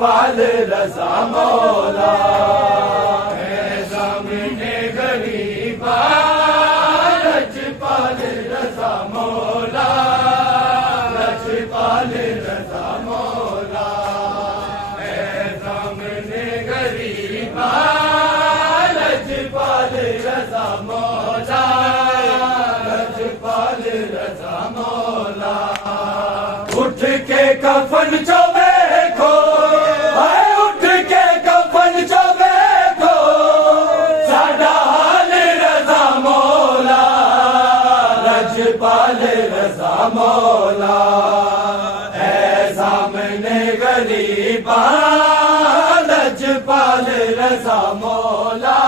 लजपाल रजा मौला है सामने गरीबा लजपाल रजा मौला लजपाल रजा मौला है सामने गरीबा लजपाल रजा मौला लजपाल रजा मौला उठ के कफन चो देखो उठ के कफन चो देखो साडा हाल रजा मौला लजपाल रजा मौला है सामने गरीबा लजपाल रजा मौला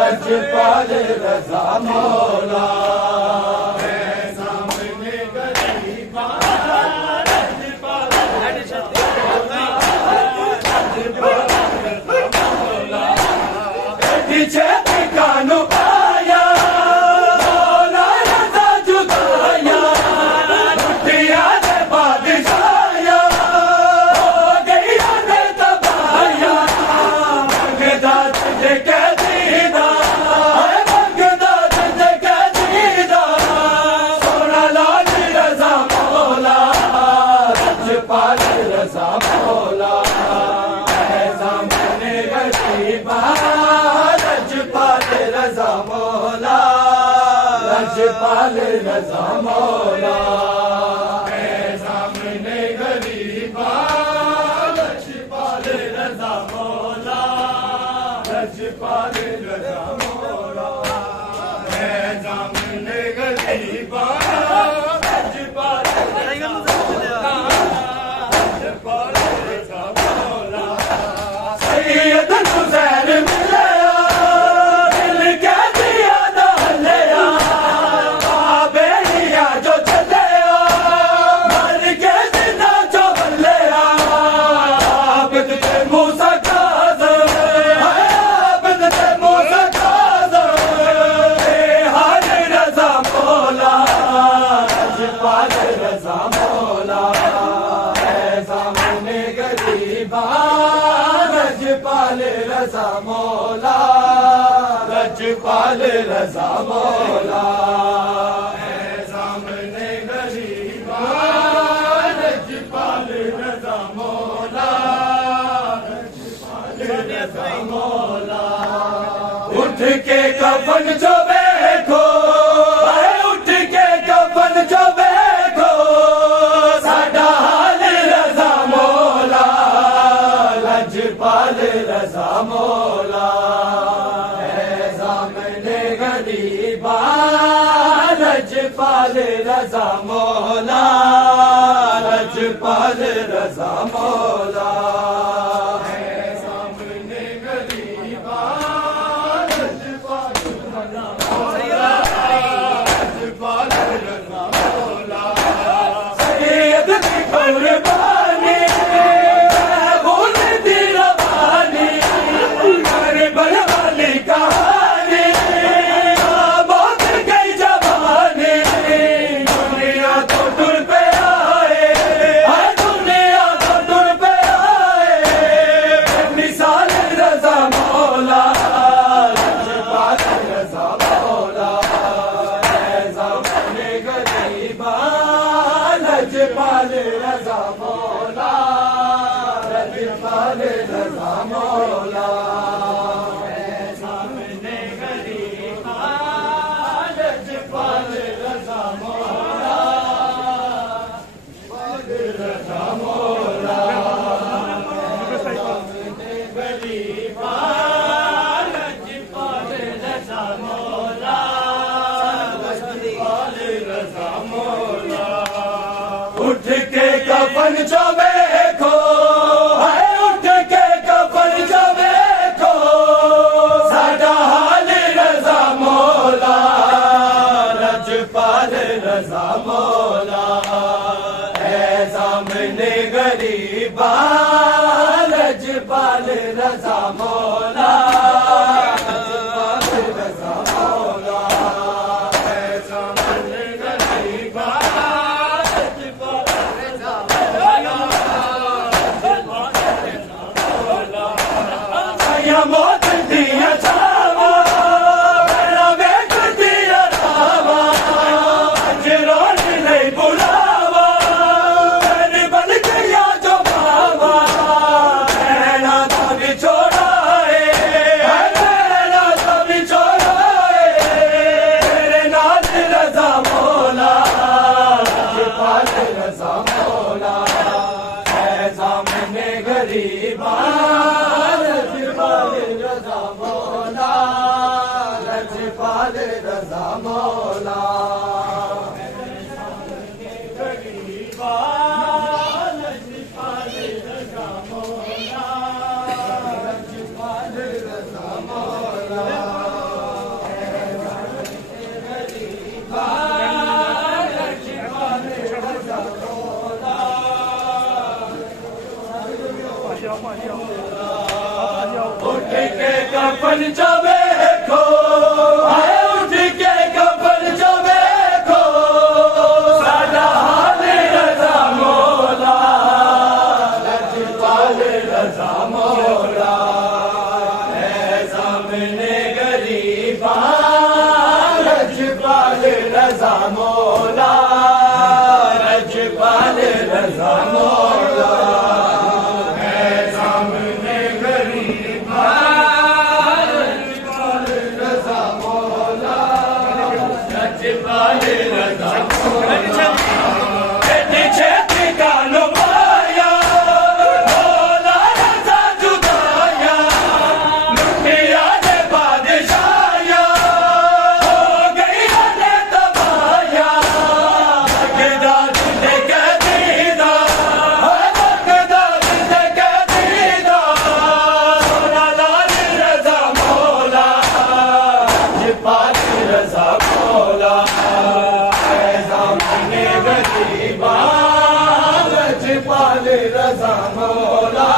लजपाल रजा मौला पीछे कानू पाया मौला रजा जुदाया लुटिया ने बादशाया हो गया ने तबाया मंगदा तुझे कह दीदा मंगदा तुझे कह दीदा सोना लाल रजा मौला लजपाल रजा मौला है सामने गरीबा लजपाल रजा मौला लजपाल रजा मौला है सामने गरीबा लजपाल रजा मौला लजपाल रजा मौला है सामने गरीबा लजपाल रजा मौला लजपाल रजा मौला सैयद हुसैन मिले लजपाल रजा मौला लजपाल रजा मौला है सामने गरीबा लजपाल रजा मौला लजपाल रजा मौला उठ के कफन जो देखो उठ के कफन जो देखो साडा हाल रजा मौला लजपाल रजा मौला है सामने गरीबा लजपाल रजा मौला लजपाल रजा मौला है सामने गरीबा लजपाल रजा मौला लजपाल रजा मौला सैयद की कुर्बानी कहानी बहुत गई जवानी दुनिया तो टुर पे आए दुनिया तो टुर पे आए मिसाल रजा मौला लजपाल रजा मौला है सामने गरीबा लजपाल रजा मौला लजपाल रजा मौला उठ के कफन जो देखो उठ के दिया मौत दिया छावा मेरा वेख दिया रावा अज रोन नहीं बुलावा मैंने बन गया जो बाबा मैना था बिछोड़ा मैना था बिछोड़ा मेरे नाल रजा मौला पाल रजा मौला ऐसा मैंने गरीबा रजा मौला लजपाल रजा मौला गरीबा लजपाल रजा मौला लजपाल रजा मौला गरीबा लजपाल रजा मौला उठ के कफन जो देखो आए उठ के कफन जो देखो सादा हाल रजा मौला लजपाल रजा मौला है सामने गरीबा लजपाल रजा मौला लजपाल रजा मौला रजा मौला